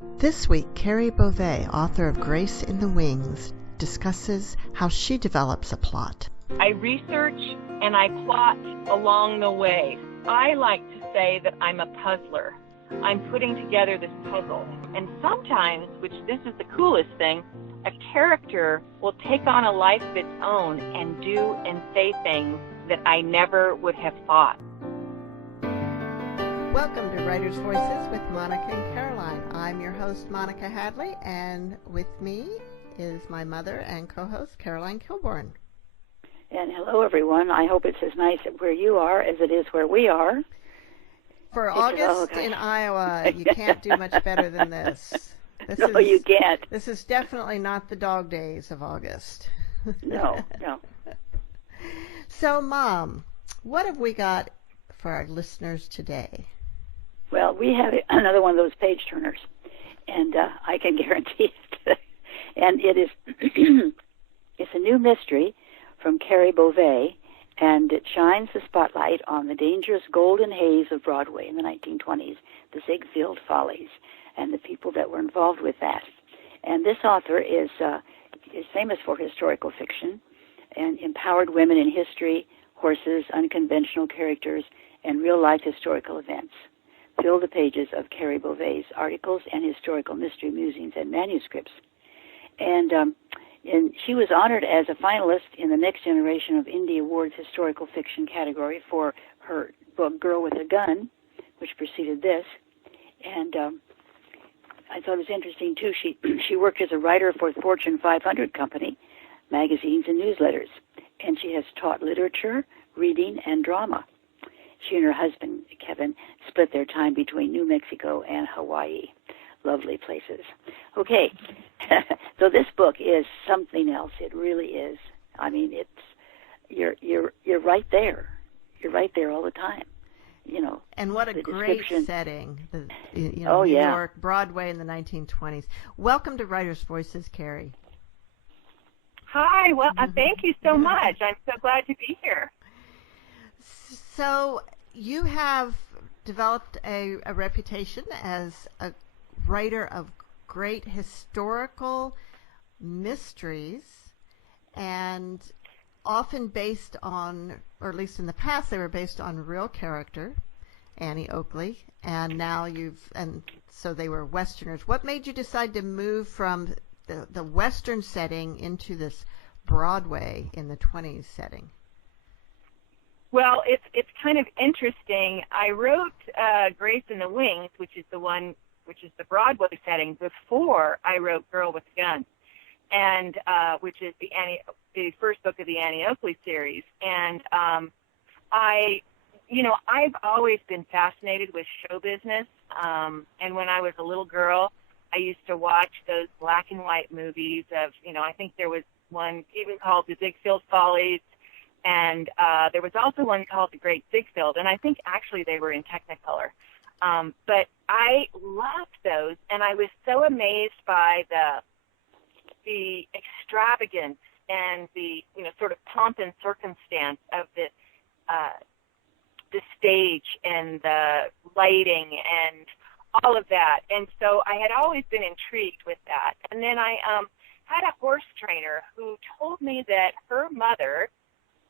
This week, Kari Bovee, author of Grace in the Wings, discusses how she develops a plot. I research and I plot along the way. I like to say that I'm a puzzler. I'm putting together this puzzle. And sometimes, which this is the coolest thing, a character will take on a life of its own and do and say things that I never would have thought. Welcome to Writers' Voices with Monica and Caroline. I'm your host, Monica Hadley, and with me is my mother and co-host, Caroline Kilborn. And hello, everyone. I hope it's as nice where you are as it is where we are. For August in Iowa, you can't do much better than this. You can't. This is definitely not the dog days of August. No. So, Mom, what have we got for our listeners today? Well, we have another one of those page turners, and I can guarantee it. And it is it's a new mystery from Kari Bovee, and it shines the spotlight on the dangerous golden haze of Broadway in the 1920s, the Ziegfeld follies, and the people that were involved with that. And this author is famous for historical fiction and empowered women in history, horses, unconventional characters, and real-life historical events. Fill the pages of Kari Bovee's articles and historical mystery musings and manuscripts. And she was honored as a finalist in the Next Generation of Indie Awards historical fiction category for her book Girl with a Gun, which preceded this. And I thought it was interesting, too. She worked as a writer for the Fortune 500 company, magazines and newsletters. And she has taught literature, reading, and drama. She and her husband, Kevin, split their time between New Mexico and Hawaii. Lovely places. Okay, so this book is something else. It really is. I mean, you're right there. You're right there all the time. You know. And what a great setting. New York, Broadway in the 1920s. Welcome to Writers' Voices, Kari. Hi. Well, thank you so much. I'm so glad to be here. So you have developed a reputation as a writer of great historical mysteries, and often based on, or at least in the past, they were based on real character, Annie Oakley, and now so they were Westerners. What made you decide to move from the Western setting into this Broadway in the 20s setting? Well, it's kind of interesting. I wrote Grace in the Wings, which is the Broadway setting, before I wrote Girl with a Gun, and which is the first book of the Annie Oakley series. And I've always been fascinated with show business. And when I was a little girl, I used to watch those black and white movies of, I think there was one even called the Ziegfeld Follies. And there was also one called The Great Ziegfeld, and I think actually they were in Technicolor. But I loved those, and I was so amazed by the extravagance and the sort of pomp and circumstance of the stage and the lighting and all of that. And so I had always been intrigued with that. And then I had a horse trainer who told me that her mother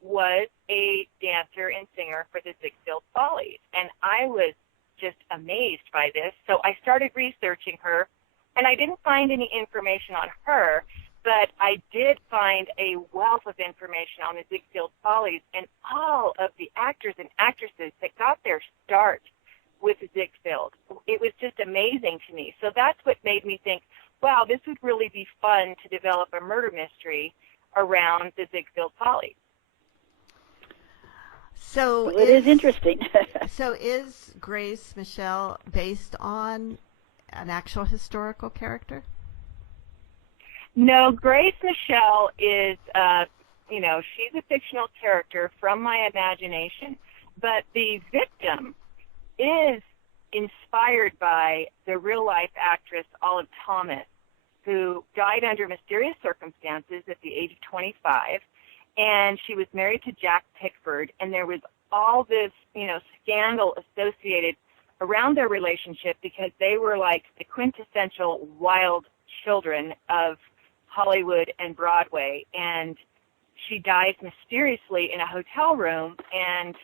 was a dancer and singer for the Ziegfeld Follies. And I was just amazed by this. So I started researching her, and I didn't find any information on her, but I did find a wealth of information on the Ziegfeld Follies and all of the actors and actresses that got their start with the Ziegfeld. It was just amazing to me. So that's what made me think, wow, this would really be fun to develop a murder mystery around the Ziegfeld Follies. So it is interesting. So is Grace Michelle based on an actual historical character? No, Grace Michelle is, she's a fictional character from my imagination, but the victim is inspired by the real-life actress Olive Thomas, who died under mysterious circumstances at the age of 25. And she was married to Jack Pickford, and there was all this, scandal associated around their relationship because they were like the quintessential wild children of Hollywood and Broadway. And she dies mysteriously in a hotel room, and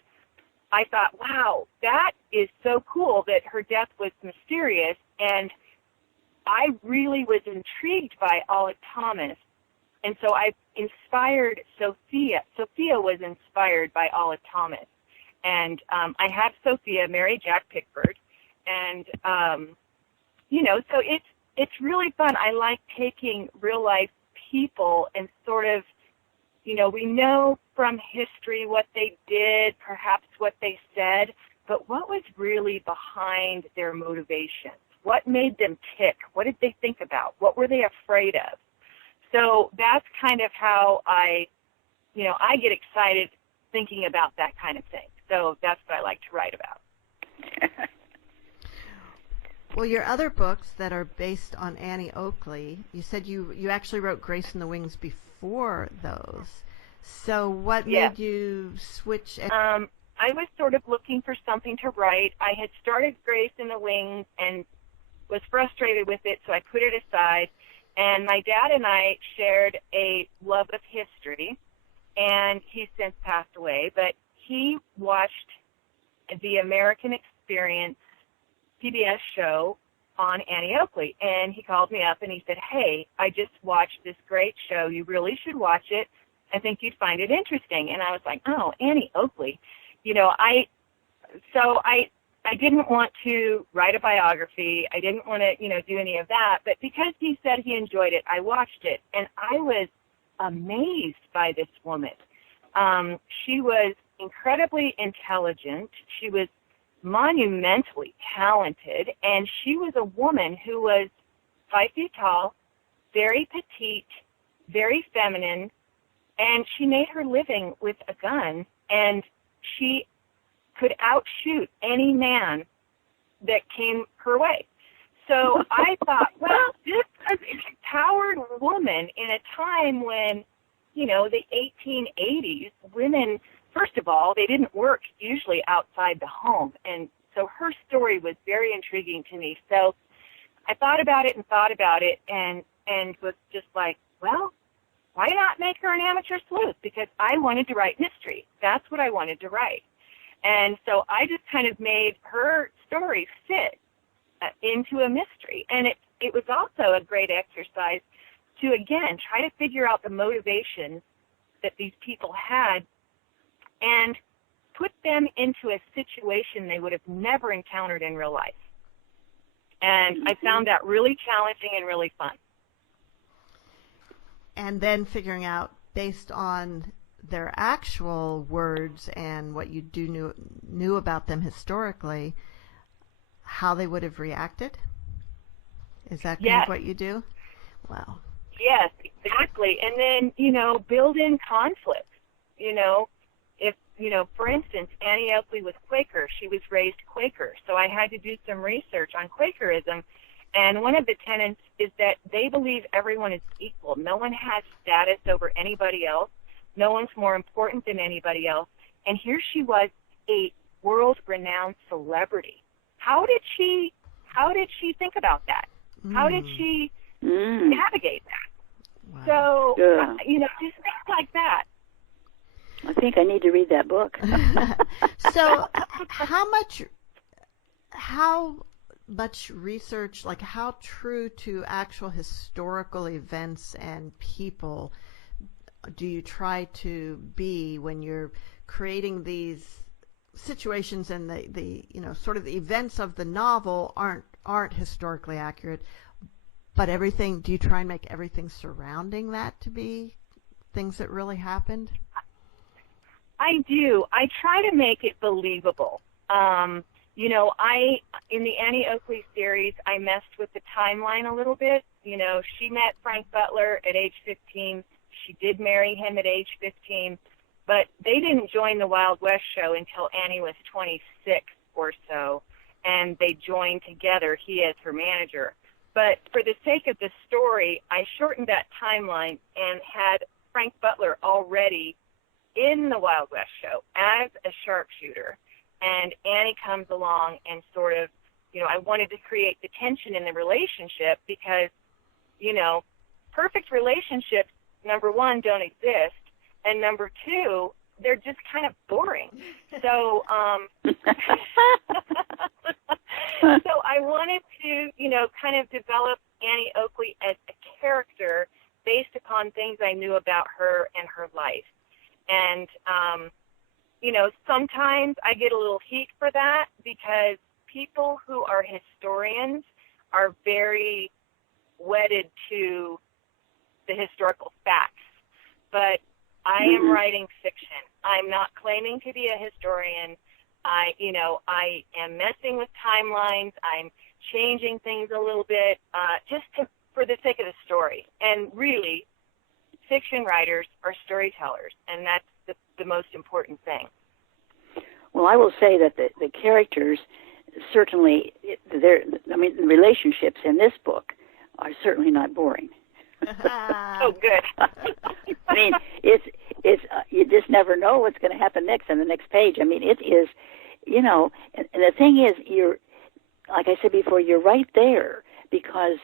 I thought, wow, that is so cool that her death was mysterious. And I really was intrigued by Olive Thomas. And so I inspired Sophia. Sophia was inspired by Olive Thomas. And I had Sophia marry Jack Pickford. And, so it's really fun. I like taking real-life people and sort of, we know from history what they did, perhaps what they said, but what was really behind their motivations? What made them tick? What did they think about? What were they afraid of? So that's kind of how I get excited thinking about that kind of thing. So that's what I like to write about. Well, your other books that are based on Annie Oakley, you said you actually wrote Grace and the Wings before those. So what made you switch? I was sort of looking for something to write. I had started Grace and the Wings and was frustrated with it, so I put it aside. And my dad and I shared a love of history, and he's since passed away, but he watched the American Experience PBS show on Annie Oakley, and he called me up and he said, hey, I just watched this great show. You really should watch it. I think you'd find it interesting. And I was like, oh, Annie Oakley. I didn't want to write a biography. I didn't want to, do any of that. But because he said he enjoyed it, I watched it, and I was amazed by this woman. She was incredibly intelligent. She was monumentally talented, and she was a woman who was 5 feet tall, very petite, very feminine, and she made her living with a gun, and she could outshoot any man that came her way. So I thought, well, this is a empowered woman in a time when, the 1880s, women, first of all, they didn't work usually outside the home. And so her story was very intriguing to me. So I thought about it and was just like, well, why not make her an amateur sleuth? Because I wanted to write mystery. That's what I wanted to write. And so I just kind of made her story fit into a mystery. And it was also a great exercise to, again, try to figure out the motivations that these people had and put them into a situation they would have never encountered in real life. And I found that really challenging and really fun. And then figuring out, based on their actual words and what you knew about them historically, how they would have reacted? Is that kind of what you do? Wow. Yes, exactly. And then, build in conflict. If, for instance, Annie Oakley was Quaker. She was raised Quaker. So I had to do some research on Quakerism. And one of the tenets is that they believe everyone is equal. No one has status over anybody else. No one's more important than anybody else. And here she was, a world-renowned celebrity. How did she think about that? How did she navigate that? Wow. So, just things like that. I think I need to read that book. So how much research, like how true to actual historical events and people do you try to be when you're creating these situations, and the sort of the events of the novel aren't historically accurate, but do you try and make everything surrounding that to be things that really happened? I do. I try to make it believable. In the Annie Oakley series, I messed with the timeline a little bit. She met Frank Butler at age 15. She did marry him at age 15, but they didn't join the Wild West show until Annie was 26 or so, and they joined together, he as her manager. But for the sake of the story, I shortened that timeline and had Frank Butler already in the Wild West show as a sharpshooter. and Annie comes along and sort of, I wanted to create the tension in the relationship because, perfect relationships, number one, don't exist, and number two, they're just kind of boring. So, so I wanted to, kind of develop Annie Oakley as a character based upon things I knew about her and her life. And, sometimes I get a little heat for that because people who are historians are very wedded to the historical facts. But I am writing fiction. I'm not claiming to be a historian. I am messing with timelines. I'm changing things a little bit for the sake of the story. And really, fiction writers are storytellers, and that's the most important thing. Well, I will say that the characters certainly, the relationships in this book are certainly not boring. Oh, good. I mean, it's you just never know what's going to happen next on the next page. I mean, it is, and the thing is, you're, like I said before, you're right there because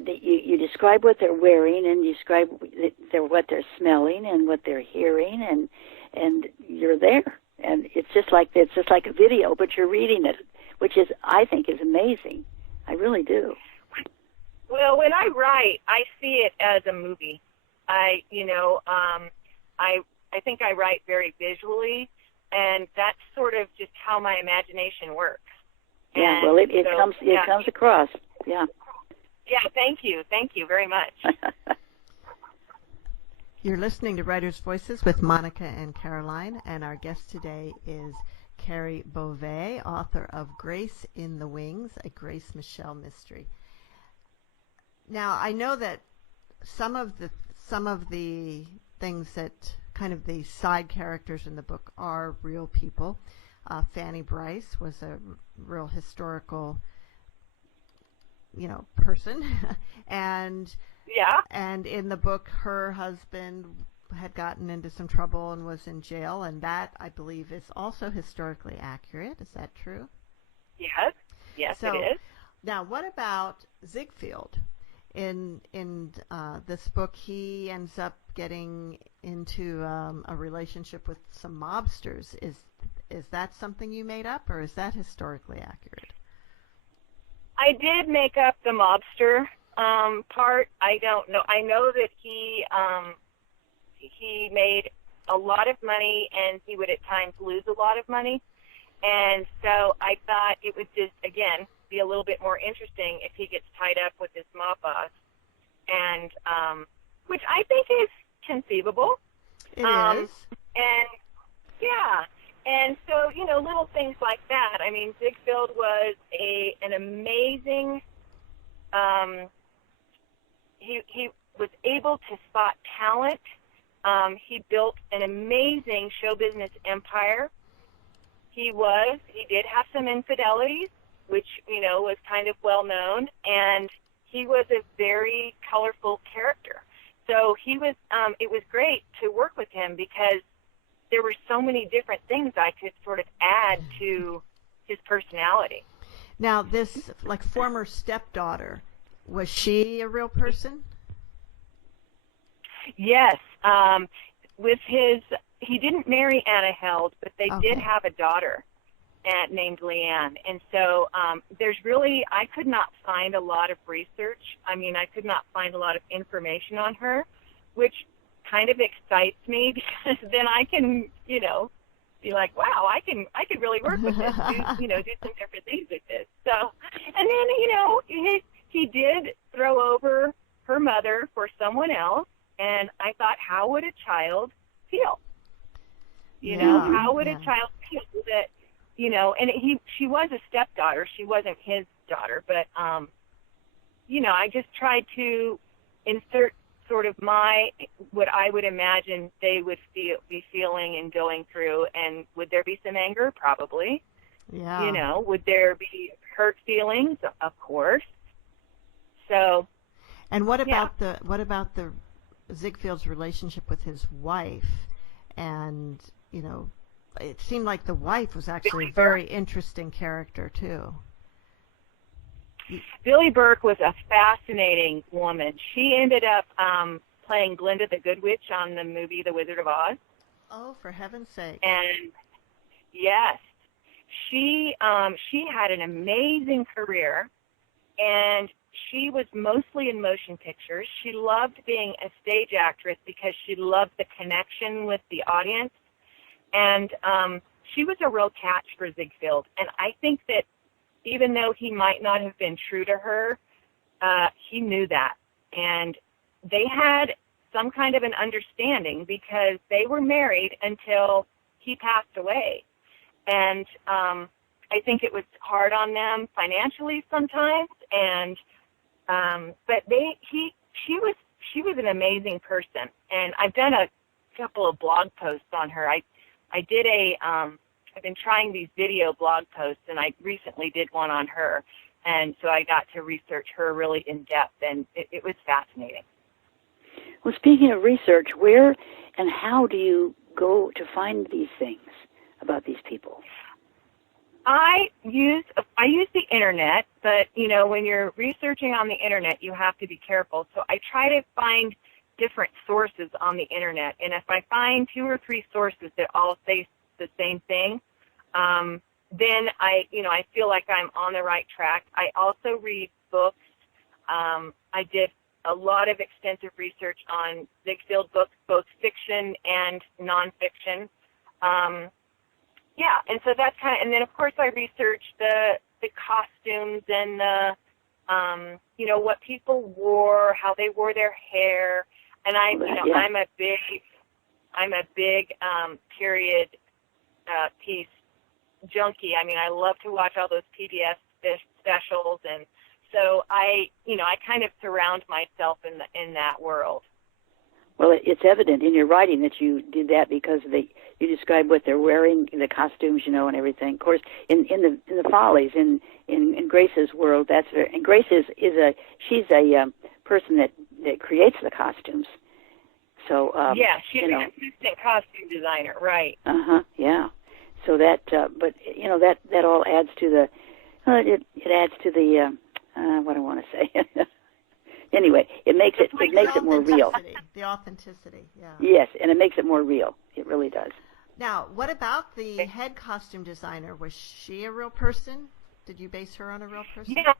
you describe what they're wearing and you describe what they're smelling and what they're hearing, and you're there. And it's just like a video, but you're reading it, which is, I think, is amazing. I really do. Well, when I write, I see it as a movie. I think I write very visually, and that's sort of just how my imagination works. Yeah, well, it comes across. Yeah. Yeah, thank you very much. You're listening to Writers' Voices with Monica and Caroline, and our guest today is Kari Bovee, author of Grace in the Wings, a Grace Michelle mystery. Now, I know that some of the things that kind of the side characters in the book are real people. Fanny Bryce was a real historical, person, and yeah. And in the book, her husband had gotten into some trouble and was in jail, and that, I believe, is also historically accurate. Is that true? Yes, it is. Now, what about Ziegfeld? In this book, he ends up getting into a relationship with some mobsters. Is that something you made up, or is that historically accurate? I did make up the mobster part. I don't know. I know that he made a lot of money, and he would at times lose a lot of money. And so I thought it would just, again, be a little bit more interesting if he gets tied up with his mob boss, and which I think is conceivable. It is. And yeah, and so little things like that. I mean, Ziegfeld was an amazing. He was able to spot talent. He built an amazing show business empire. He did have some infidelities, which, was kind of well known, and he was a very colorful character. So it was great to work with him because there were so many different things I could sort of add to his personality. Now, this, former stepdaughter, was she a real person? Yes. He didn't marry Anna Held, but they did have a daughter named Leanne. And so I could not find a lot of research. I mean, I could not find a lot of information on her, which kind of excites me because then I can, be like, wow, I could really work with this, do some different things with this. So, and then, he did throw over her mother for someone else, and I thought, how would a child feel? How would a child feel that, and she was a stepdaughter. She wasn't his daughter, but, I just tried to insert sort of what I would imagine they would be feeling and going through. And would there be some anger? Probably. Yeah. Would there be hurt feelings? Of course. So. And what about the Ziegfeld's relationship with his wife? And it seemed like the wife was actually a very interesting character too. Billie Burke was a fascinating woman. She ended up playing Glinda the Good Witch on the movie The Wizard of Oz. Oh, for heaven's sake! And yes, she had an amazing career, and she was mostly in motion pictures. She loved being a stage actress because she loved the connection with the audience, and she was a real catch for Ziegfeld. And I think that even though he might not have been true to her, he knew that. And they had some kind of an understanding because they were married until he passed away. And I think it was hard on them financially sometimes. And but she was an amazing person. And I've done a couple of blog posts on her. I've been trying these video blog posts, and I recently did one on her, and so I got to research her really in depth, and it was fascinating. Well, speaking of research, where and how do you go to find these things about these people? I use the internet, but when you're researching on the internet, you have to be careful. So I try to find different sources on the internet, and if I find 2 or 3 sources that all say the same thing, then I feel like I'm on the right track. I also read books. I did a lot of extensive research on Ziegfeld books, both fiction and nonfiction. And so that's and then of course I researched the costumes and the what people wore, how they wore their hair, and I'm a big period piece junkie. I mean, I love to watch all those PBS specials, and so I kind of surround myself in that world. Well, it's evident in your writing that you did that because you describe what they're wearing, the costumes, and everything. Of course, in the Follies, in Grace's world, and Grace she's a person that creates the costumes. So she's an assistant costume designer, right? Yeah. So that, but that all adds to the. It adds to the. What I want to say. Anyway, it makes it more real. The authenticity, yeah. Yes, and it makes it more real. It really does. Now, what about the head costume designer? Was she a real person? Did you base her on a real person? Yeah,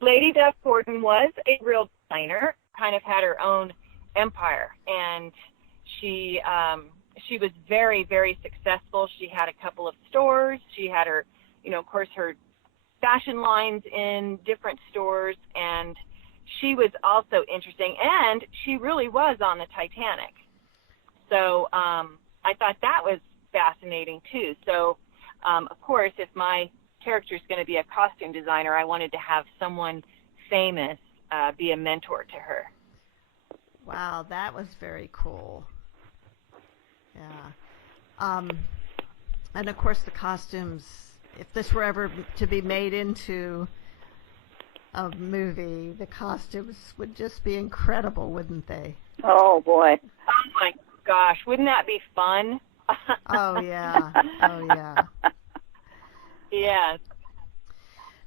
Lady Duff Gordon was a real designer. Kind of had her own empire, and she was very, very successful. She had a couple of stores. She had her, of course, her fashion lines in different stores, and she was also interesting, and she really was on the Titanic. So I thought that was fascinating, too. So, of course, if my character is going to be a costume designer, I wanted to have someone famous be a mentor to her. Wow, that was very cool. Yeah. And, of course, the costumes, if this were ever to be made into a movie, the costumes would just be incredible, wouldn't they? Oh, boy. Oh, my gosh. Wouldn't that be fun? Oh, yeah. Oh, yeah. Yes.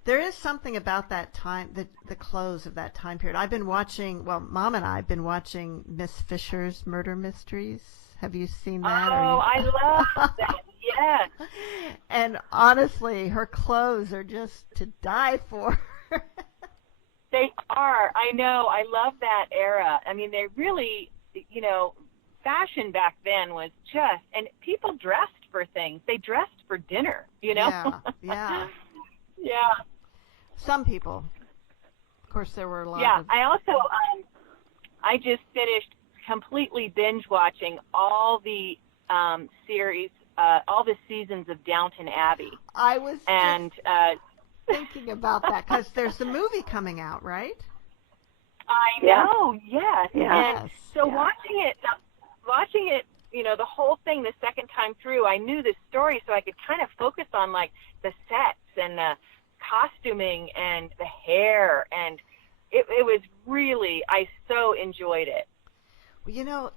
There is something about that time, the close of that time period. I've been watching, Mom and I have been watching Miss Fisher's Murder Mysteries. Have you seen that? Oh, I love that. Yes. And honestly, her clothes are just to die for. They are. I know. I love that era. I mean, they really, fashion back then was just, and people dressed for things. They dressed for dinner, Yeah. Yeah. Some people. Of course, there were a lot Yeah. of... I also, I just finished completely binge watching all the series, all the seasons of Downton Abbey. I was thinking about that because there's a movie coming out, right? I know, yes. Yeah. And so watching it, the whole thing the second time through, I knew the story, so I could kind of focus on like the sets and the costuming and the hair, and it was really, I so enjoyed it. Well,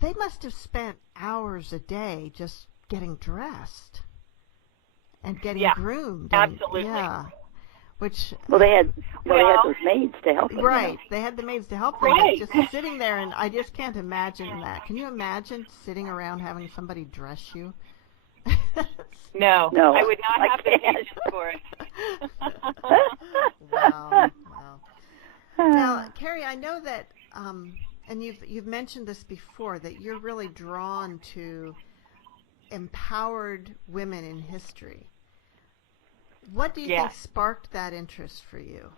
they must have spent hours a day just getting dressed and getting Yeah, groomed. absolutely. Yeah. Which they had those maids to help them. Right. You know. They had the maids to help them. Right. But just sitting there, and I just can't imagine that. Can you imagine sitting around having somebody dress you? No, I would not have the can't. patience for it. Wow. Now, Kari, I know that, and you've mentioned this before, that you're really drawn to empowered women in history. What do you think sparked that interest for you?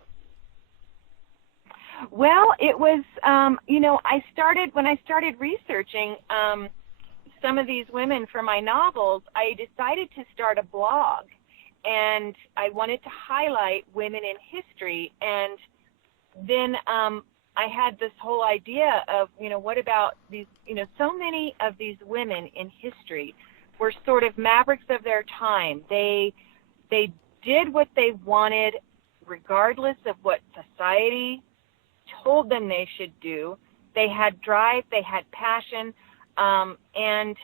Well, it was, when I started researching some of these women for my novels, I decided to start a blog, and I wanted to highlight women in history. And then I had this whole idea of, what about these, so many of these women in history were sort of mavericks of their time. They did what they wanted regardless of what society told them they should do. They had drive, they had passion, and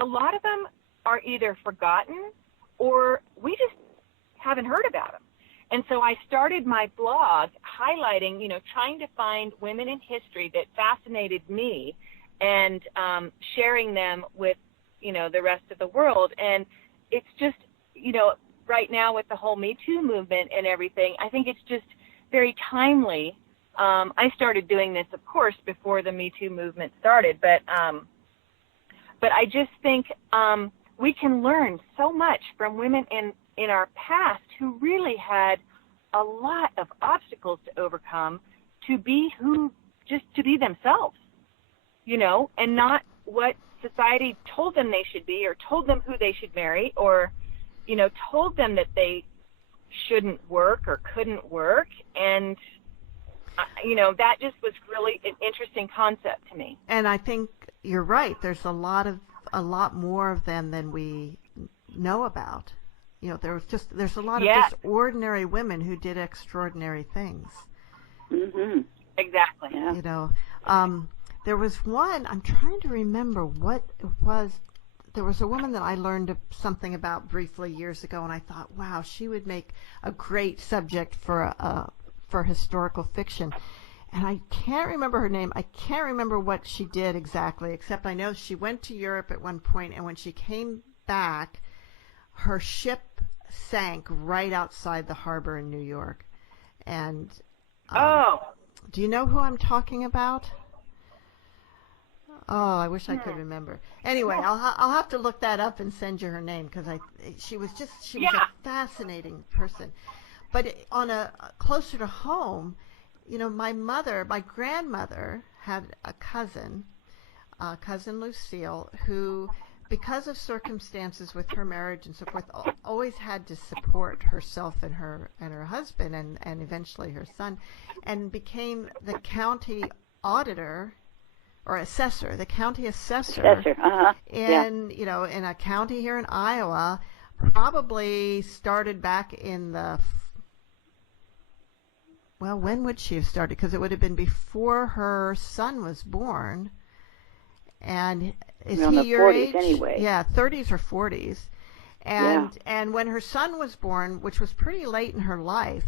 a lot of them are either forgotten or we just haven't heard about them. And so I started my blog highlighting, trying to find women in history that fascinated me and sharing them with, the rest of the world. And it's just, right now with the whole Me Too movement and everything, I think it's just very timely. I started doing this, of course, before the Me Too movement started, but I just think we can learn so much from women in our past who really had a lot of obstacles to overcome to be themselves, and not what society told them they should be or told them who they should marry or, told them that they shouldn't work or couldn't work. And, that just was really an interesting concept to me. And I think you're right. There's a lot more of them than we know about. There's a lot of just ordinary women who did extraordinary things. Mm-hmm. Exactly. Yeah. There was one, I'm trying to remember what it was. There was a woman that I learned something about briefly years ago, and I thought, wow, she would make a great subject for historical fiction. And I can't remember her name. I can't remember what she did exactly, except I know she went to Europe at one point, and when she came back, her ship sank right outside the harbor in New York. And do you know who I'm talking about? Oh, I wish I could remember. Anyway, I'll have to look that up and send you her name because she was a fascinating person. But on a closer to home, my grandmother had a cousin Lucille, who, because of circumstances with her marriage and so forth, always had to support herself and her husband and eventually her son, and became the county auditor or assessor, the county assessor, in in a county here in Iowa. Probably started back in the when would she have started? Because it would have been before her son was born. And is he your age? Anyway. Yeah, 30s or 40s. And when her son was born, which was pretty late in her life,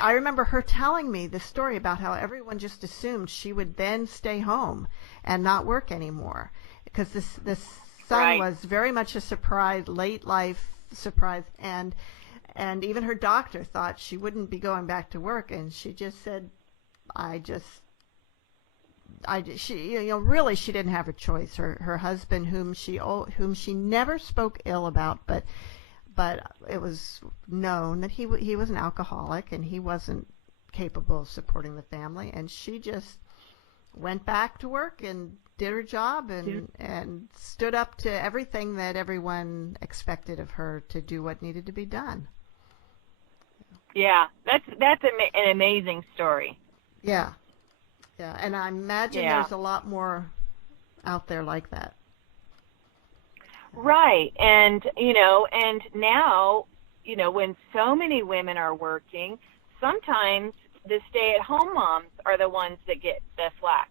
I remember her telling me the story about how everyone just assumed she would then stay home and not work anymore because this son was very much a surprise, late life surprise, and even her doctor thought she wouldn't be going back to work, and she just said, really she didn't have a choice. Her husband, whom she never spoke ill about, but it was known that he was an alcoholic and he wasn't capable of supporting the family, and she just went back to work and did her job and stood up to everything that everyone expected of her to do what needed to be done. Yeah, that's an amazing story. Yeah, and I imagine there's a lot more out there like that. Right, and now, when so many women are working, sometimes the stay-at-home moms are the ones that get the flack,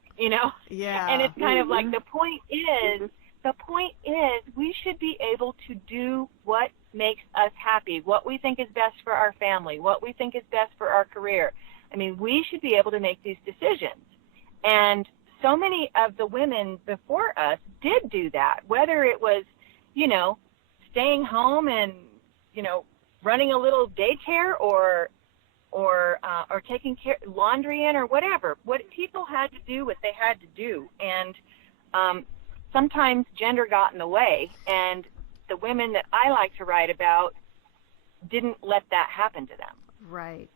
Yeah. And it's kind of like the point is the point is we should be able to do what makes us happy, what we think is best for our family, what we think is best for our career. I mean, we should be able to make these decisions. And so many of the women before us did do that, whether it was, you know, staying home and, you know, running a little daycare or taking care laundry in or whatever. What people had to do, what they had to do. And sometimes gender got in the way, and the women that I like to write about didn't let that happen to them. Right.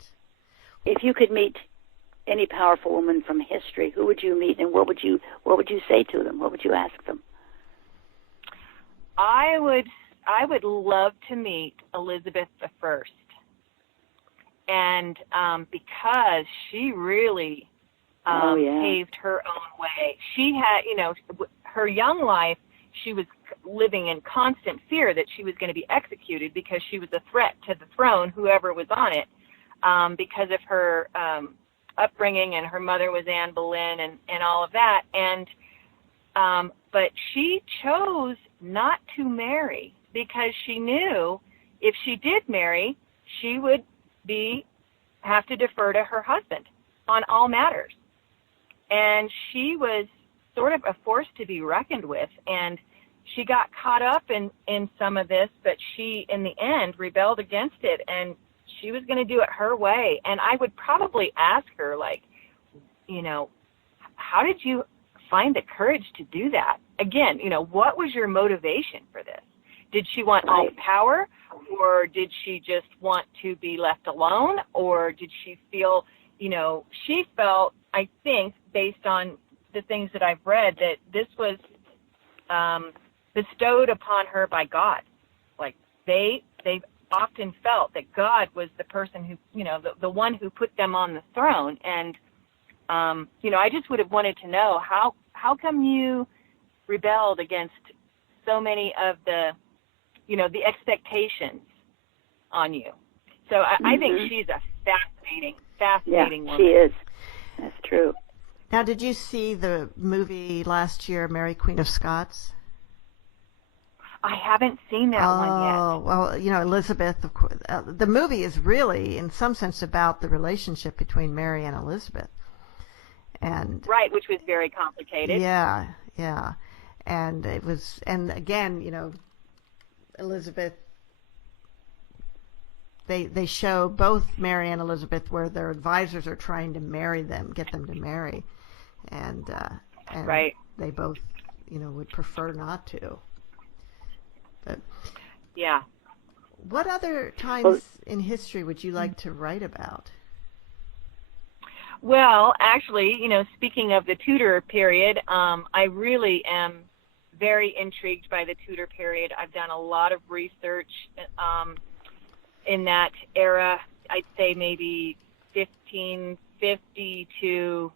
If you could meet any powerful woman from history, who would you meet, and what would you say to them? What would you ask them? I would love to meet Elizabeth I, and because she really paved her own way. She had, you know, her young life, she was living in constant fear that she was going to be executed because she was a threat to the throne, whoever was on it, because of her upbringing, and her mother was Anne Boleyn and all of that. And but she chose not to marry because she knew if she did marry, she would have to defer to her husband on all matters. And she was sort of a force to be reckoned with, and she got caught up in some of this, but she, in the end, rebelled against it, and she was going to do it her way. And I would probably ask her, like, you know, how did you find the courage to do that? Again, you know, what was your motivation for this? Did she want all the power, or did she just want to be left alone, or did she feel, you know, she felt, I think, based on the things that I've read, that this was bestowed upon her by God. Like they often felt that God was the person who, you know, the one who put them on the throne. And, you know, I just would have wanted to know how come you rebelled against so many of the, you know, the expectations on you. So I think she's a fascinating woman. She is. That's true. Now, did you see the movie last year, Mary, Queen of Scots? I haven't seen that one yet. Oh, well, you know, Elizabeth, of course, the movie is really, in some sense, about the relationship between Mary and Elizabeth. And right, which was very complicated. Yeah. And it was, and again, you know, Elizabeth, they show both Mary and Elizabeth where their advisors are trying to marry them, get them to marry. And right. They both, you know, would prefer not to. But yeah. What other times in history would you like to write about? Well, actually, you know, speaking of the Tudor period, I really am very intrigued by the Tudor period. I've done a lot of research in that era. I'd say maybe 1550 to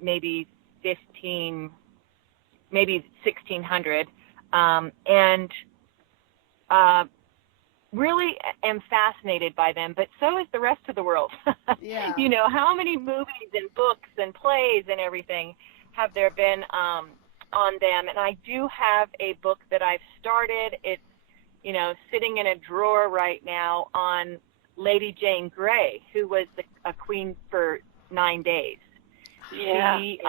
maybe 1600, and really am fascinated by them, but so is the rest of the world. Yeah. You know, how many movies and books and plays and everything have there been on them? And I do have a book that I've started. It's, you know, sitting in a drawer right now on Lady Jane Grey, who was a queen for 9 days. Yeah. She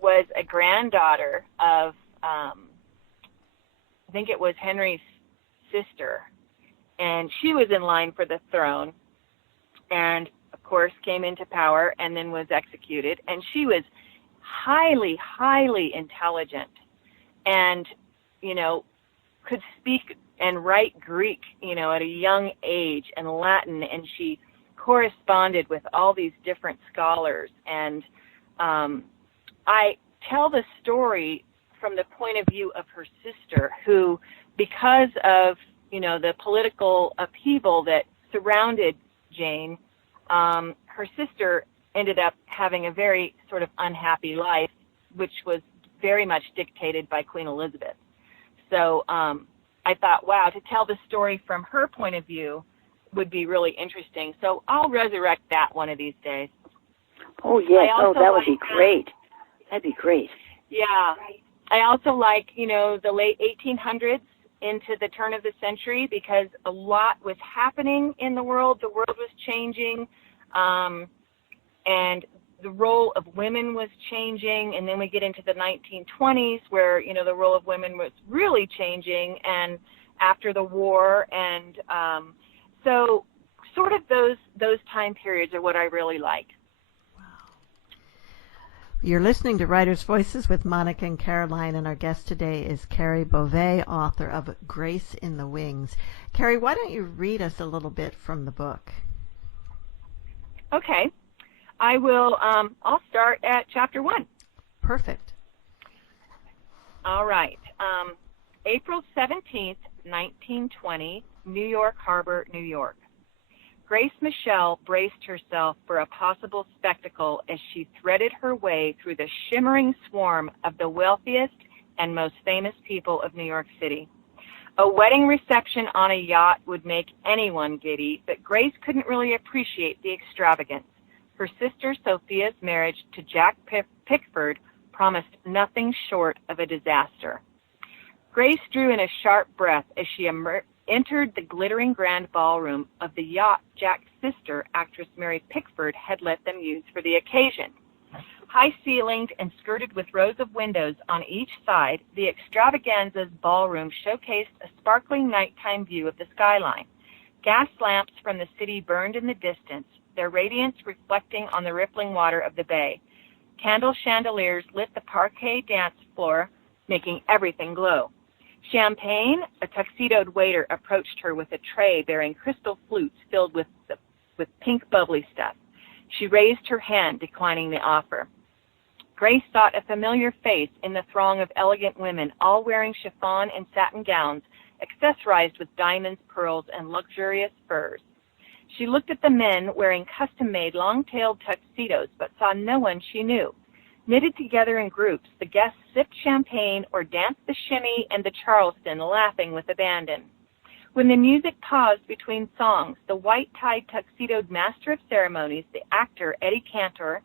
was a granddaughter of, I think it was Henry's sister, and she was in line for the throne, and of course came into power and then was executed. And she was highly intelligent, and, you know, could speak and write Greek, you know, at a young age, and Latin, and she corresponded with all these different scholars. And I tell the story from the point of view of her sister, who, because of, you know, the political upheaval that surrounded Jane, her sister ended up having a very sort of unhappy life, which was very much dictated by Queen Elizabeth. So I thought, wow, to tell the story from her point of view would be really interesting. So I'll resurrect that one of these days. Oh, yes. Oh, that would be great. That'd be great. Yeah. I also like, the late 1800s into the turn of the century, because a lot was happening in the world. The world was changing, and the role of women was changing. And then we get into the 1920s where, the role of women was really changing, and after the war. And so sort of those time periods are what I really like. You're listening to Writers' Voices with Monica and Caroline, and our guest today is Kari Bovee, author of Grace in the Wings. Kari, why don't you read us a little bit from the book? Okay. I will, I'll start at chapter 1. Perfect. All right. April 17th, 1920, New York Harbor, New York. Grace Michelle braced herself for a possible spectacle as she threaded her way through the shimmering swarm of the wealthiest and most famous people of New York City. A wedding reception on a yacht would make anyone giddy, but Grace couldn't really appreciate the extravagance. Her sister Sophia's marriage to Jack Pickford promised nothing short of a disaster. Grace drew in a sharp breath as she entered the glittering grand ballroom of the yacht Jack's sister, actress Mary Pickford, had let them use for the occasion. High-ceilinged and skirted with rows of windows on each side, the extravaganza's ballroom showcased a sparkling nighttime view of the skyline. Gas lamps from the city burned in the distance, their radiance reflecting on the rippling water of the bay. Candle chandeliers lit the parquet dance floor, making everything glow. Champagne, a tuxedoed waiter approached her with a tray bearing crystal flutes filled with pink bubbly stuff. She raised her hand, declining the offer. Grace sought a familiar face in the throng of elegant women, all wearing chiffon and satin gowns, accessorized with diamonds, pearls, and luxurious furs. She looked at the men wearing custom-made long-tailed tuxedos, but saw no one she knew. Knitted together in groups, the guests sipped champagne or danced the shimmy and the Charleston, laughing with abandon. When the music paused between songs, the white-tied tuxedoed master of ceremonies, the actor Eddie Cantor,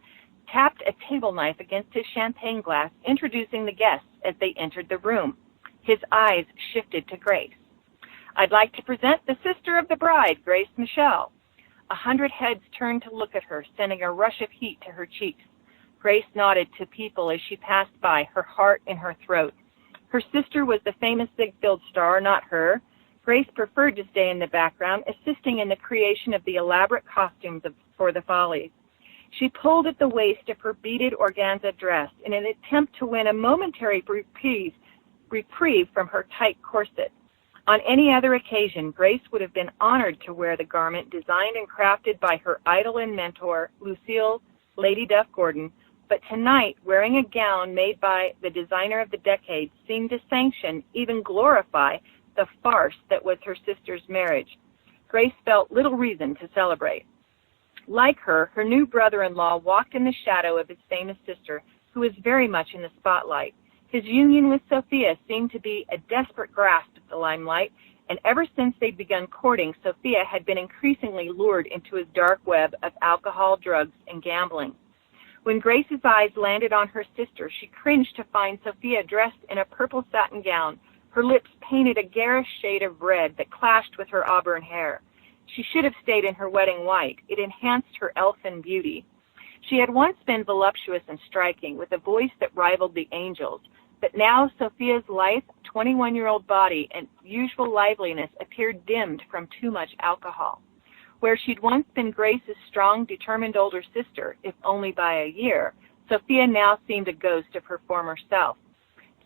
tapped a table knife against his champagne glass, introducing the guests as they entered the room. His eyes shifted to Grace. "I'd like to present the sister of the bride, Grace Michelle." 100 heads turned to look at her, sending a rush of heat to her cheeks. Grace nodded to people as she passed by, her heart in her throat. Her sister was the famous Ziegfeld star, not her. Grace preferred to stay in the background, assisting in the creation of the elaborate costumes for the follies. She pulled at the waist of her beaded organza dress in an attempt to win a momentary reprieve from her tight corset. On any other occasion, Grace would have been honored to wear the garment designed and crafted by her idol and mentor, Lucille Lady Duff Gordon, but tonight, wearing a gown made by the designer of the decade seemed to sanction, even glorify, the farce that was her sister's marriage. Grace felt little reason to celebrate. Like her new brother-in-law walked in the shadow of his famous sister, who was very much in the spotlight. His union with Sophia seemed to be a desperate grasp at the limelight, and ever since they'd begun courting, Sophia had been increasingly lured into his dark web of alcohol, drugs, and gambling. When Grace's eyes landed on her sister, she cringed to find Sophia dressed in a purple satin gown, her lips painted a garish shade of red that clashed with her auburn hair. She should have stayed in her wedding white. It enhanced her elfin beauty. She had once been voluptuous and striking, with a voice that rivaled the angels, but now Sophia's lithe, 21-year-old body and usual liveliness appeared dimmed from too much alcohol. Where she'd once been Grace's strong, determined older sister, if only by a year, Sophia now seemed a ghost of her former self.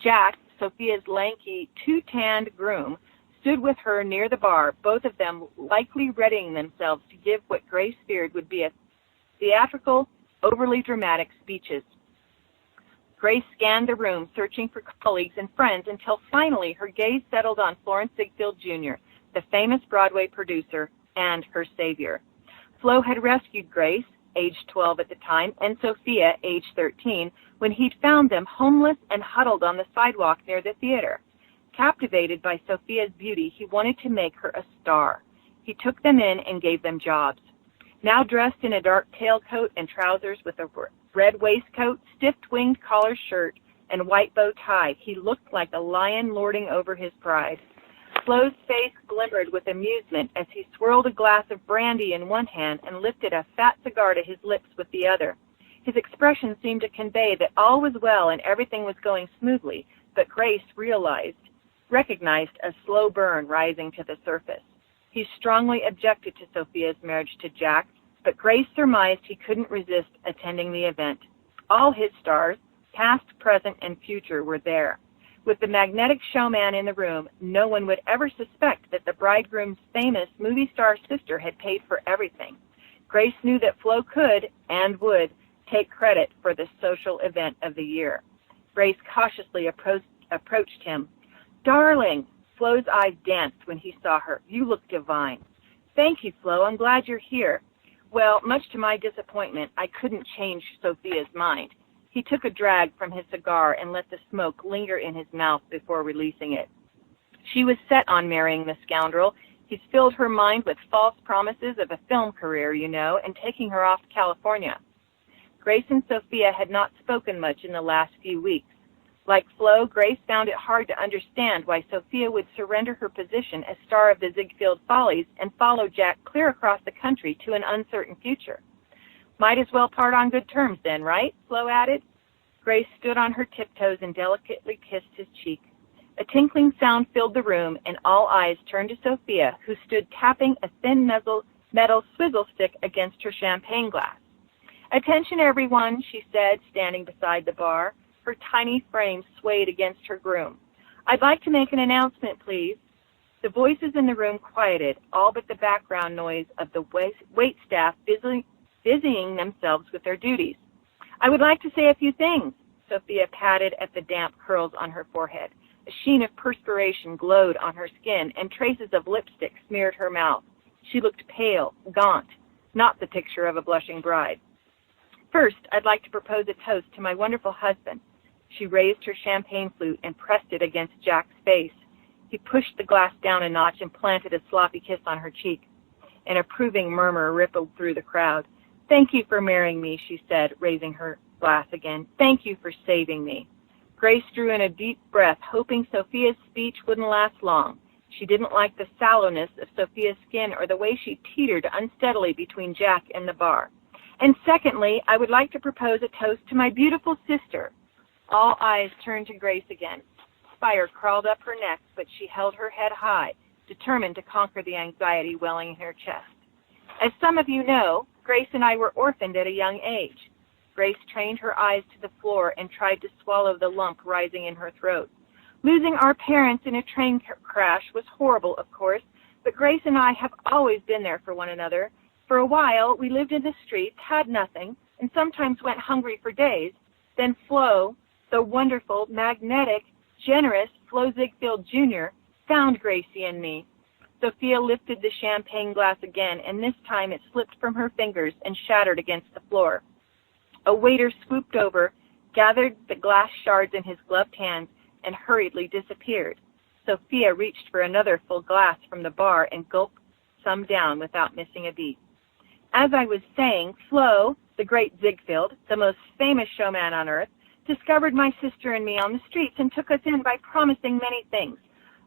Jack, Sophia's lanky, too-tanned groom, stood with her near the bar, both of them likely readying themselves to give what Grace feared would be a theatrical, overly dramatic speeches. Grace scanned the room, searching for colleagues and friends, until finally her gaze settled on Florence Ziegfeld Jr., the famous Broadway producer, and her savior. Flo had rescued Grace, aged 12 at the time, and Sophia, aged 13, when he'd found them homeless and huddled on the sidewalk near the theater. Captivated by Sophia's beauty, he wanted to make her a star. He took them in and gave them jobs. Now dressed in a dark tailcoat and trousers with a red waistcoat, stiff winged collar shirt, and white bow tie, he looked like a lion lording over his pride. Flo's face glimmered with amusement as he swirled a glass of brandy in one hand and lifted a fat cigar to his lips with the other. His expression seemed to convey that all was well and everything was going smoothly, but Grace recognized a slow burn rising to the surface. He strongly objected to Sophia's marriage to Jack, but Grace surmised he couldn't resist attending the event. All his stars, past, present, and future, were there. With the magnetic showman in the room, no one would ever suspect that the bridegroom's famous movie star sister had paid for everything. Grace knew that Flo could, and would, take credit for the social event of the year. Grace cautiously approached him. "Darling," Flo's eyes danced when he saw her. "You look divine." "Thank you, Flo. I'm glad you're here." Well, much to my disappointment, I couldn't change Sophia's mind. He took a drag from his cigar and let the smoke linger in his mouth before releasing it. She was set on marrying the scoundrel. He's filled her mind with false promises of a film career, you know, and taking her off to California. Grace and Sophia had not spoken much in the last few weeks. Like Flo, Grace found it hard to understand why Sophia would surrender her position as star of the Ziegfeld Follies and follow Jack clear across the country to an uncertain future. "Might as well part on good terms then, right?" Flo added. Grace stood on her tiptoes and delicately kissed his cheek. A tinkling sound filled the room, and all eyes turned to Sophia, who stood tapping a thin metal swizzle stick against her champagne glass. "Attention, everyone," she said, standing beside the bar. Her tiny frame swayed against her groom. "I'd like to make an announcement, please." The voices in the room quieted, all but the background noise of the wait staff busying themselves with their duties. "I would like to say a few things." Sophia patted at the damp curls on her forehead. A sheen of perspiration glowed on her skin, and traces of lipstick smeared her mouth. She looked pale, gaunt, not the picture of a blushing bride. "First, I'd like to propose a toast to my wonderful husband." She raised her champagne flute and pressed it against Jack's face. He pushed the glass down a notch and planted a sloppy kiss on her cheek. An approving murmur rippled through the crowd. "Thank you for marrying me," she said, raising her glass again. "Thank you for saving me." Grace drew in a deep breath, hoping Sophia's speech wouldn't last long. She didn't like the sallowness of Sophia's skin or the way she teetered unsteadily between Jack and the bar. "And secondly, I would like to propose a toast to my beautiful sister." All eyes turned to Grace again. Fire crawled up her neck, but she held her head high, determined to conquer the anxiety welling in her chest. "As some of you know, Grace and I were orphaned at a young age." Grace trained her eyes to the floor and tried to swallow the lump rising in her throat. "Losing our parents in a train crash was horrible, of course, but Grace and I have always been there for one another. For a while, we lived in the streets, had nothing, and sometimes went hungry for days. Then Flo, the wonderful, magnetic, generous Flo Ziegfeld Jr., found Gracie and me." Sophia lifted the champagne glass again, and this time it slipped from her fingers and shattered against the floor. A waiter swooped over, gathered the glass shards in his gloved hands, and hurriedly disappeared. Sophia reached for another full glass from the bar and gulped some down without missing a beat. "As I was saying, Flo, the great Ziegfeld, the most famous showman on earth, discovered my sister and me on the streets and took us in by promising many things.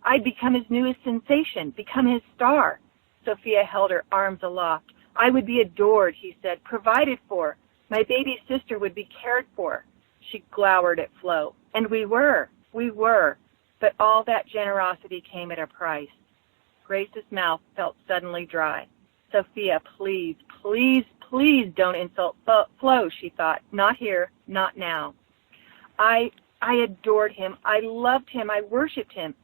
I'd become his newest sensation, become his star." Sophia held her arms aloft. "I would be adored," he said, "provided for. My baby sister would be cared for." She glowered at Flo. "And we were. But all that generosity came at a price." Grace's mouth felt suddenly dry. "Sophia, please, please, please don't insult Flo," she thought. "Not here, not now." I adored him. I loved him. I worshipped him."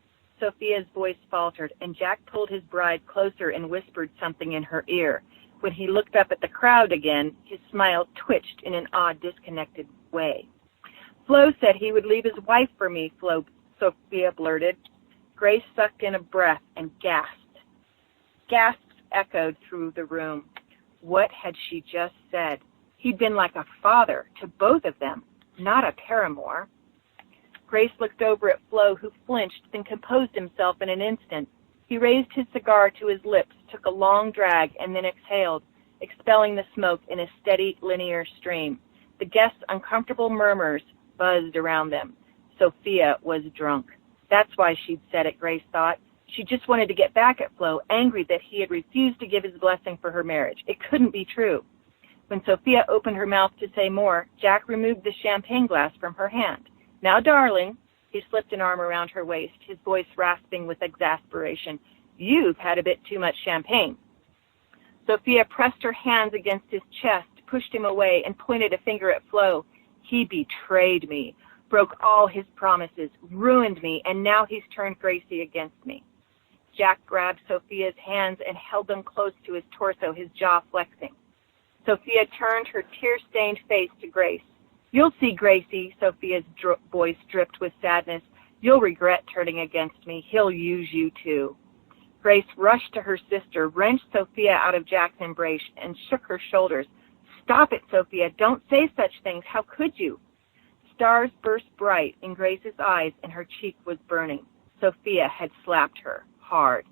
Sophia's voice faltered, and Jack pulled his bride closer and whispered something in her ear. When he looked up at the crowd again, his smile twitched in an odd, disconnected way. "Flo said he would leave his wife for me," Sophia blurted. Grace sucked in a breath and gasped. Gasps echoed through the room. What had she just said? He'd been like a father to both of them, not a paramour. Grace looked over at Flo, who flinched, then composed himself in an instant. He raised his cigar to his lips, took a long drag, and then exhaled, expelling the smoke in a steady, linear stream. The guests' uncomfortable murmurs buzzed around them. Sophia was drunk. That's why she'd said it, Grace thought. She just wanted to get back at Flo, angry that he had refused to give his blessing for her marriage. It couldn't be true. When Sophia opened her mouth to say more, Jack removed the champagne glass from her hand. Now, darling, he slipped an arm around her waist, his voice rasping with exasperation. You've had a bit too much champagne. Sophia pressed her hands against his chest, pushed him away, and pointed a finger at Flo. He betrayed me, broke all his promises, ruined me, and now he's turned Gracie against me. Jack grabbed Sophia's hands and held them close to his torso, his jaw flexing. Sophia turned her tear-stained face to Grace. You'll see, Gracie, Sophia's voice dripped with sadness. You'll regret turning against me. He'll use you, too. Grace rushed to her sister, wrenched Sophia out of Jack's embrace, and shook her shoulders. Stop it, Sophia. Don't say such things. How could you? Stars burst bright in Grace's eyes, and her cheek was burning. Sophia had slapped her hard.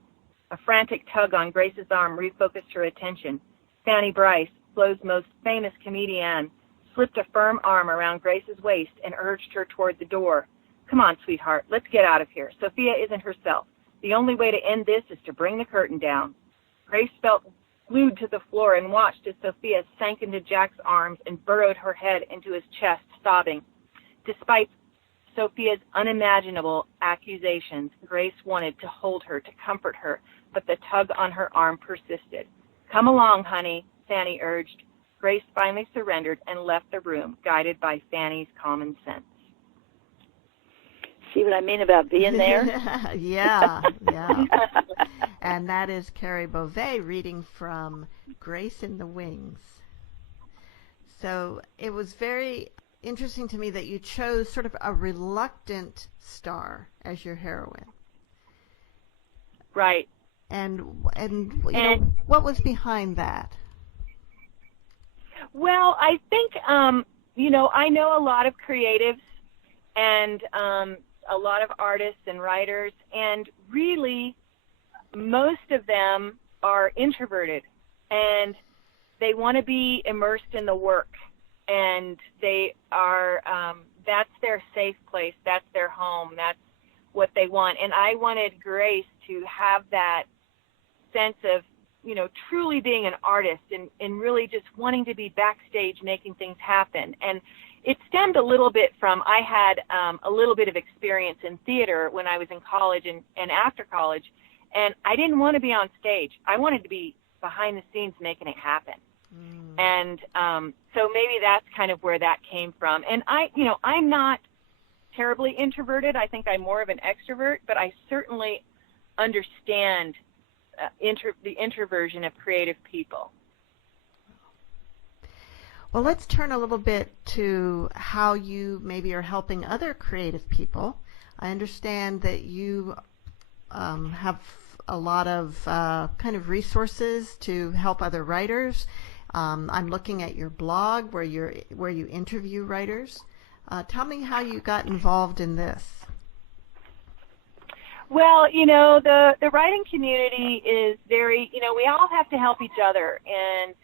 A frantic tug on Grace's arm refocused her attention. Fanny Bryce, Flo's most famous comedian, slipped a firm arm around Grace's waist and urged her toward the door. Come on, sweetheart, let's get out of here. Sophia isn't herself. The only way to end this is to bring the curtain down. Grace felt glued to the floor and watched as Sophia sank into Jack's arms and burrowed her head into his chest, sobbing. Despite Sophia's unimaginable accusations, Grace wanted to hold her, to comfort her, but the tug on her arm persisted. Come along, honey, Fanny urged. Grace finally surrendered and left the room, guided by Fanny's common sense. See what I mean about being there? Yeah. And that is Kari Bovee reading from Grace in the Wings. So it was very interesting to me that you chose sort of a reluctant star as your heroine. Right. And you know, what was behind that? Well, I think, I know a lot of creatives and a lot of artists and writers, and really most of them are introverted, and they want to be immersed in the work, and they are, that's their safe place, that's their home, that's what they want. And I wanted Grace to have that sense of, truly being an artist and really just wanting to be backstage making things happen. And it stemmed a little bit from, I had a little bit of experience in theater when I was in college and after college, and I didn't want to be on stage. I wanted to be behind the scenes making it happen. And so maybe that's kind of where that came from. And I'm not terribly introverted. I think I'm more of an extrovert, but I certainly understand the introversion of creative people. Well, let's turn a little bit to how you maybe are helping other creative people. I understand that you have a lot of kind of resources to help other writers. I'm looking at your blog where you interview writers. Tell me how you got involved in this. Well, the writing community is very, we all have to help each other, and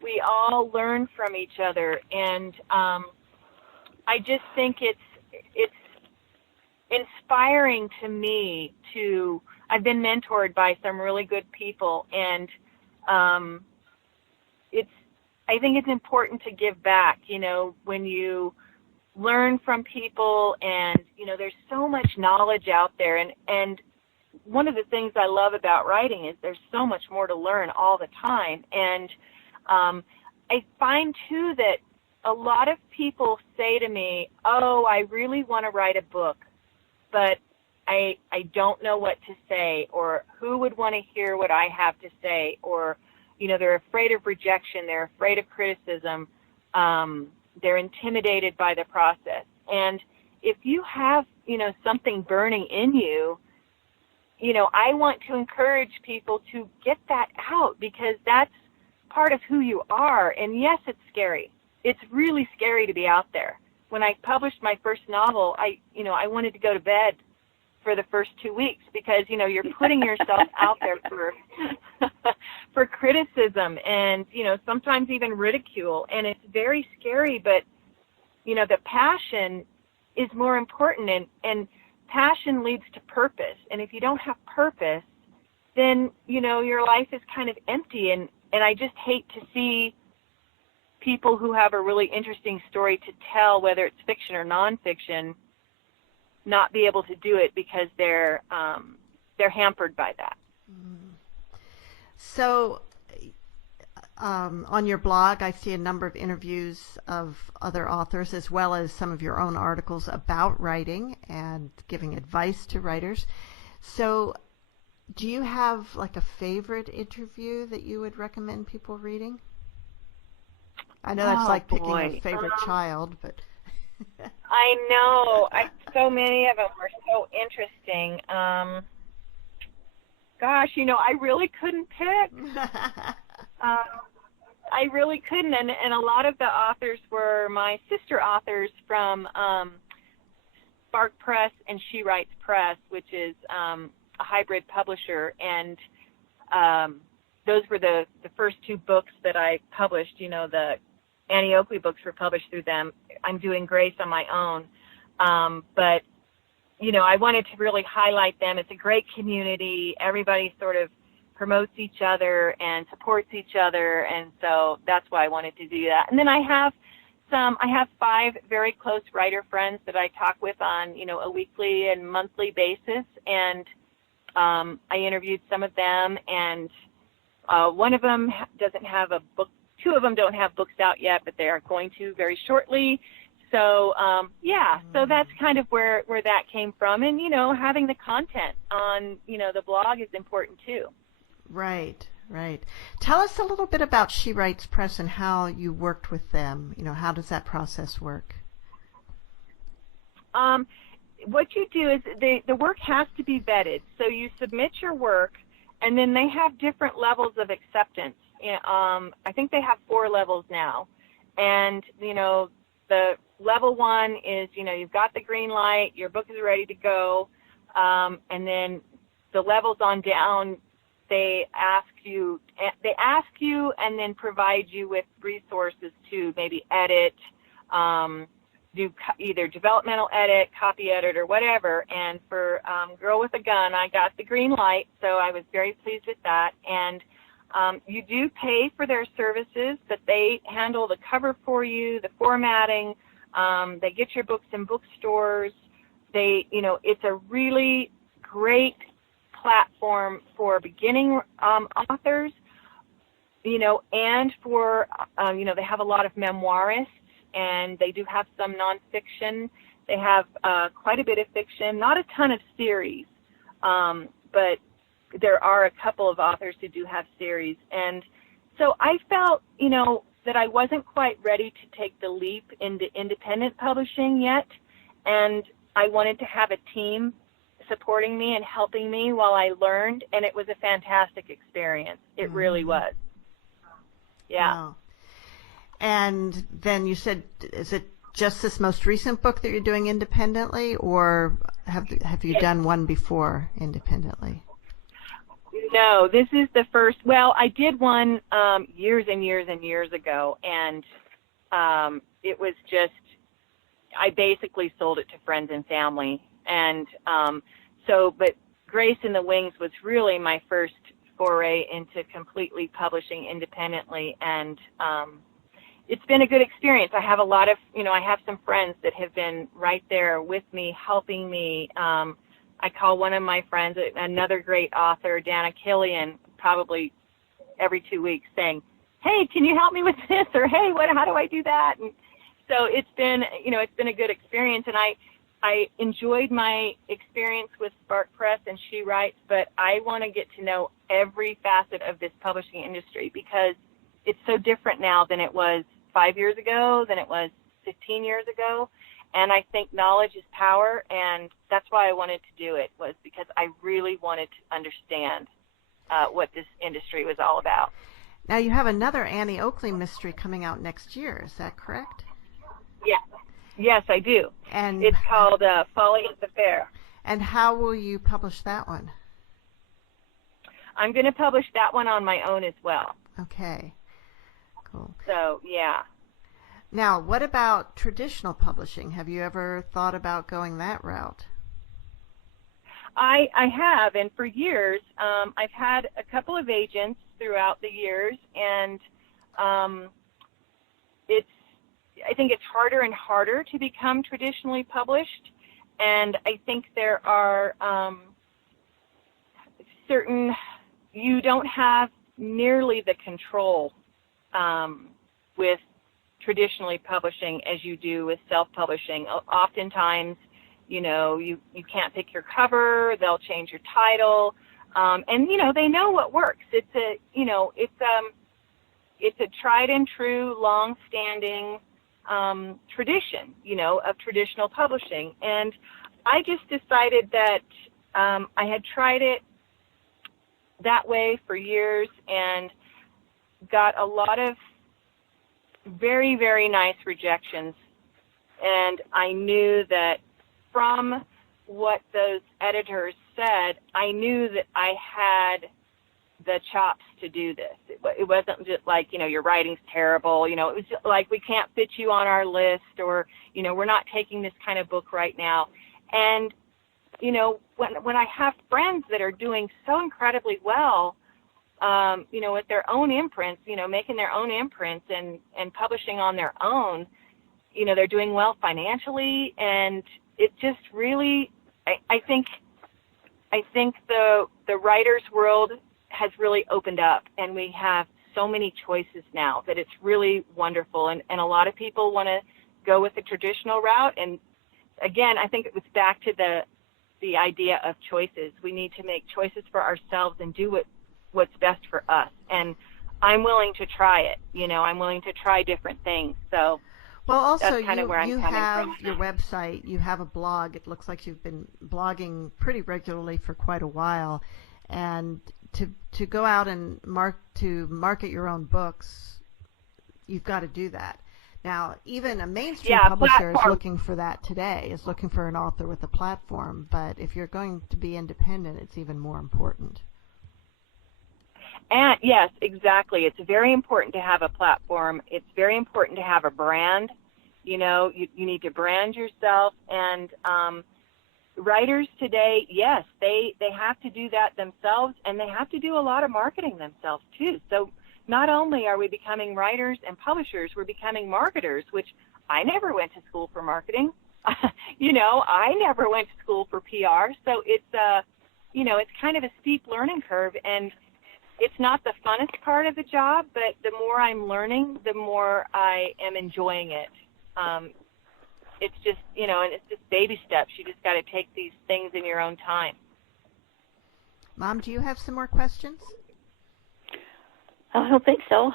we all learn from each other. And I just think it's inspiring to me I've been mentored by some really good people, and I think it's important to give back, when you learn from people, and there's so much knowledge out there, and one of the things I love about writing is there's so much more to learn all the time. And I find too that a lot of people say to me, oh, I really want to write a book, but I don't know what to say, or who would want to hear what I have to say, or they're afraid of rejection, they're afraid of criticism, they're intimidated by the process. And if you have, something burning in you, I want to encourage people to get that out, because that's part of who you are. And yes, it's scary. It's really scary to be out there. When I published my first novel, I wanted to go to bed for the first 2 weeks, because, you're putting yourself out there for criticism and, sometimes even ridicule. And it's very scary, but, the passion is more important, and passion leads to purpose. And if you don't have purpose, then, you know, your life is kind of empty. And I just hate to see people who have a really interesting story to tell, whether it's fiction or nonfiction, not be able to do it because they're hampered by that. So on your blog, I see a number of interviews of other authors, as well as some of your own articles about writing and giving advice to writers. So do you have like a favorite interview that you would recommend people reading? I know that's like picking a favorite child, but I know. So many of them were so interesting. Gosh, you know, I really couldn't pick. I really couldn't, and a lot of the authors were my sister authors from Spark Press and She Writes Press, which is a hybrid publisher, and those were the first two books that I published. You know, the Annie Oakley books were published through them. I'm doing Grace on my own, but you know, I wanted to really highlight them. It's a great community. Everybody sort of promotes each other and supports each other, and so that's why I wanted to do that. And then I have 5 very close writer friends that I talk with on, you know, a weekly and monthly basis, and I interviewed some of them, and one of them doesn't have a book. 2 of them don't have books out yet, but they are going to very shortly. So, so that's kind of where that came from. And, you know, having the content on, you know, the blog is important too. Right. Tell us a little bit about She Writes Press and how you worked with them. You know, how does that process work? What you do is the work has to be vetted. So you submit your work, and then they have different levels of acceptance. I think they have 4 levels now. And, you know, the level 1 is, you know, you've got the green light, your book is ready to go. And then the levels on down, they ask you and then provide you with resources to maybe edit, do either developmental edit, copy edit, or whatever. And for Girl with a Gun, I got the green light, so I was very pleased with that. And you do pay for their services, but they handle the cover for you, the formatting. They get your books in bookstores. You know, it's a really great platform for beginning authors, you know, and for, you know, they have a lot of memoirists, and they do have some nonfiction. They have quite a bit of fiction, not a ton of series, but there are a couple of authors who do have series. And so I felt, you know, that I wasn't quite ready to take the leap into independent publishing yet, and I wanted to have a team supporting me and helping me while I learned, and it was a fantastic experience. It really was. Yeah. Wow. And then you said, is it just this most recent book that you're doing independently, or have you done one before independently? No, this is the first. Well, I did one years and years and years ago, and it was just, I basically sold it to friends and family. And but Grace in the Wings was really my first foray into completely publishing independently, and it's been a good experience. I have a lot of, you know, I have some friends that have been right there with me, helping me. I call one of my friends, another great author, Dana Killian, probably every 2 weeks saying, hey, can you help me with this? Or, hey, how do I do that? And so it's been, you know, it's been a good experience. And I enjoyed my experience with Spark Press and She Writes, but I want to get to know every facet of this publishing industry, because it's so different now than it was 5 years ago, than it was 15 years ago. And I think knowledge is power, and that's why I wanted to do it, was because I really wanted to understand what this industry was all about. Now you have another Annie Oakley mystery coming out next year. Is that correct? Yeah. Yes, I do. And it's called Follies at the Fair. And how will you publish that one? I'm going to publish that one on my own as well. Okay. Cool. So, yeah. Now, what about traditional publishing? Have you ever thought about going that route? I have, and for years, I've had a couple of agents throughout the years, and I think it's harder and harder to become traditionally published, and I think there are you don't have nearly the control with traditionally publishing as you do with self-publishing. Oftentimes, you can't pick your cover, they'll change your title, and they know what works. It's a tried and true, long-standing tradition, of traditional publishing. And I just decided that I had tried it that way for years and got a lot of very, very nice rejections. And I knew that from what those editors said, I knew that I had the chops to do this. It wasn't just like, your writing's terrible. It was just like, we can't fit you on our list, or, we're not taking this kind of book right now. And, when I have friends that are doing so incredibly well, with their own imprints, making their own imprints and publishing on their own, they're doing well financially, and it just really, I think the writer's world has really opened up, and we have so many choices now that it's really wonderful, and a lot of people want to go with the traditional route. And again, I think it was back to the idea of choices. We need to make choices for ourselves and do what's best for us, and I'm willing to try it. I'm willing to try different things. So well, also that's kind of where I'm coming have from. your website, you have a blog. It looks like you've been blogging pretty regularly for quite a while, and to go out and market your own books, you've got to do that. Now, even a mainstream publisher is looking for that today, is looking for an author with a platform. But if you're going to be independent, it's even more important. And yes, exactly. It's very important to have a platform. It's very important to have a brand. You need to brand yourself. And writers today, yes, they have to do that themselves, and they have to do a lot of marketing themselves too. So not only are we becoming writers and publishers, we're becoming marketers, which I never went to school for marketing. I never went to school for PR. So it's it's kind of a steep learning curve, and it's not the funnest part of the job, but the more I'm learning, the more I am enjoying it. It's just, and it's just baby steps. You just got to take these things in your own time. Mom, do you have some more questions? I don't think so.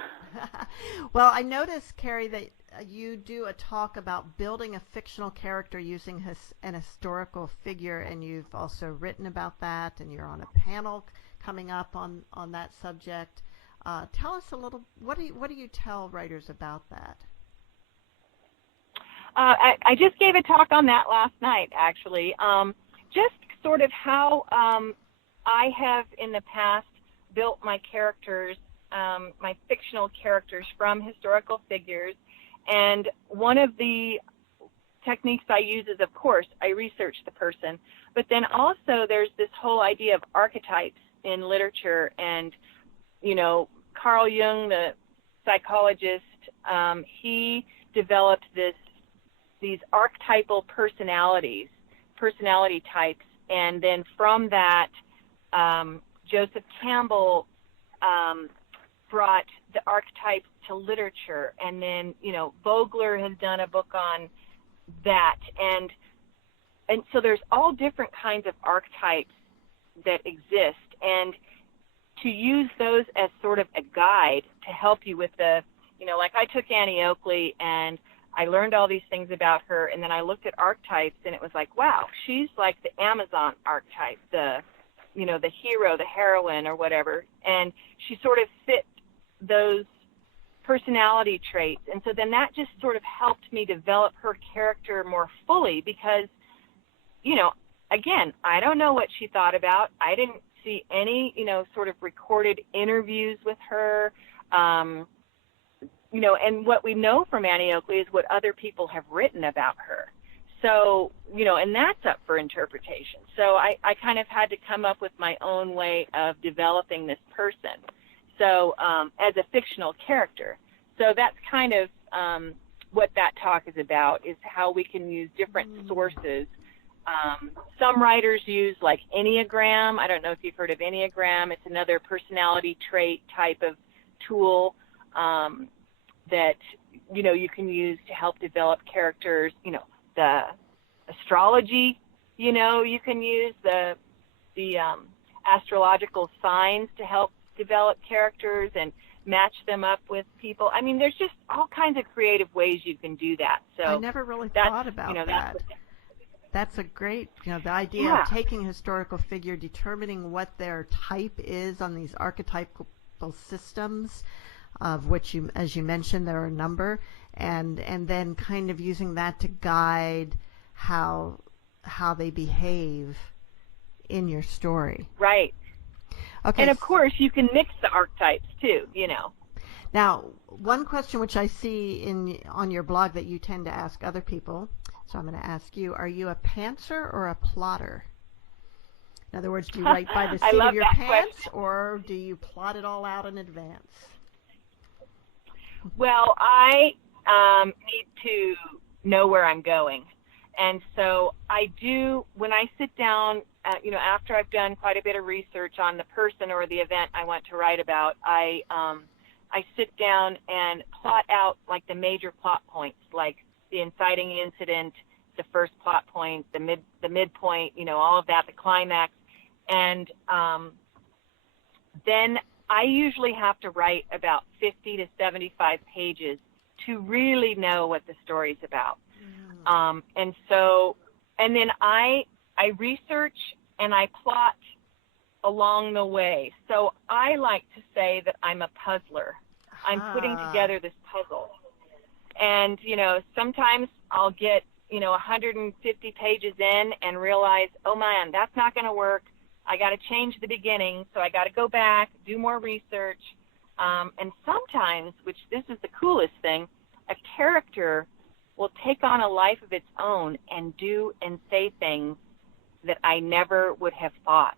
Well, I noticed, Kari, that you do a talk about building a fictional character using an historical figure, and you've also written about that, and you're on a panel coming up on that subject. Tell us a little. What do you tell writers about that? I just gave a talk on that last night, actually. Just sort of how I have in the past built my characters, my fictional characters from historical figures. And one of the techniques I use is, of course, I research the person. But then also there's this whole idea of archetypes in literature. And, Carl Jung, the psychologist, he developed these archetypal personality types, and then from that, Joseph Campbell brought the archetypes to literature, and then Vogler has done a book on that, and so there's all different kinds of archetypes that exist, and to use those as sort of a guide to help you with the, like I took Annie Oakley and I learned all these things about her, and then I looked at archetypes, and it was like, wow, she's like the Amazon archetype, the hero, the heroine, or whatever, and she sort of fit those personality traits. And so then that just sort of helped me develop her character more fully, because, again, I don't know what she thought about. I didn't see any, sort of recorded interviews with her. and what we know from Annie Oakley is what other people have written about her. So, and that's up for interpretation. So I kind of had to come up with my own way of developing this person. So as a fictional character. So that's kind of what that talk is about, is how we can use different sources. Some writers use like Enneagram. I don't know if you've heard of Enneagram. It's another personality trait type of tool that, you can use to help develop characters. The astrology, you can use the astrological signs to help develop characters and match them up with people. I mean, there's just all kinds of creative ways you can do that. So I never really thought about that. That's a great, the idea of taking a historical figure, determining what their type is on these archetypal systems, of which, as you mentioned, there are a number, and then kind of using that to guide how they behave in your story. Right. Okay. And of course, you can mix the archetypes too, Now, one question which I see on your blog that you tend to ask other people, so I'm going to ask you, are you a pantser or a plotter? In other words, do you write by the seat of your pants, or do you plot it all out in advance? Well, I need to know where I'm going. And so I do, when I sit down, after I've done quite a bit of research on the person or the event I want to write about, I sit down and plot out like the major plot points, like the inciting incident, the first plot point, the midpoint, all of that, the climax. And then I usually have to write about 50 to 75 pages to really know what the story's about. And then I research and I plot along the way. So I like to say that I'm a puzzler. I'm putting together this puzzle. And, sometimes I'll get, 150 pages in and realize, oh man, that's not going to work. I got to change the beginning. So I got to go back, do more research. And sometimes, which this is the coolest thing, a character will take on a life of its own and do and say things that I never would have thought.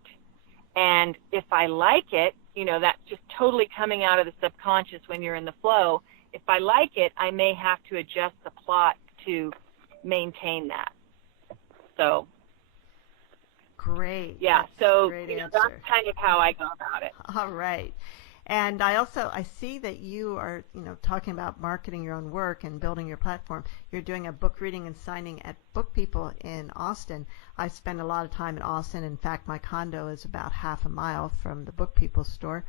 And if I like it, that's just totally coming out of the subconscious when you're in the flow. If I like it, I may have to adjust the plot to maintain that. So. Great. Yeah, so that's kind of how I go about it. All right. And I see that you are, talking about marketing your own work and building your platform. You're doing a book reading and signing at Book People in Austin. I spend a lot of time in Austin. In fact, my condo is about half a mile from the Book People store.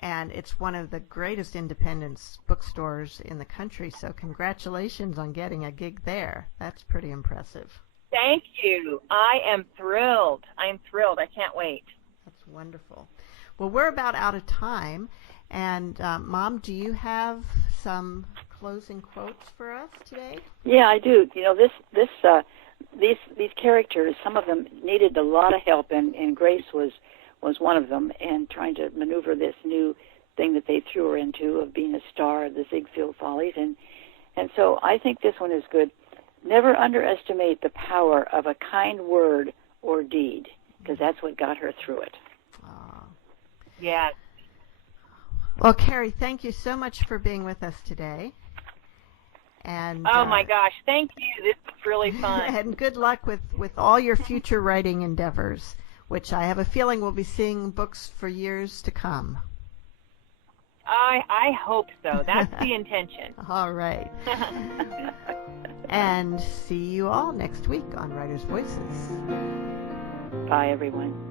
And it's one of the greatest independent bookstores in the country. So congratulations on getting a gig there. That's pretty impressive. Thank you. I am thrilled. I can't wait. That's wonderful. Well, we're about out of time, and Mom, do you have some closing quotes for us today? Yeah, I do. These characters, some of them needed a lot of help, and Grace was one of them, and trying to maneuver this new thing that they threw her into of being a star of the Ziegfeld follies, and so I think this one is good. Never underestimate the power of a kind word or deed, because that's what got her through it. Yeah. Well, Kari, thank you so much for being with us today. And oh my gosh, thank you. This was really fun. And good luck with all your future writing endeavors, which I have a feeling we'll be seeing books for years to come. I hope so. That's the intention. All right. And see you all next week on Writers' Voices. Bye, everyone.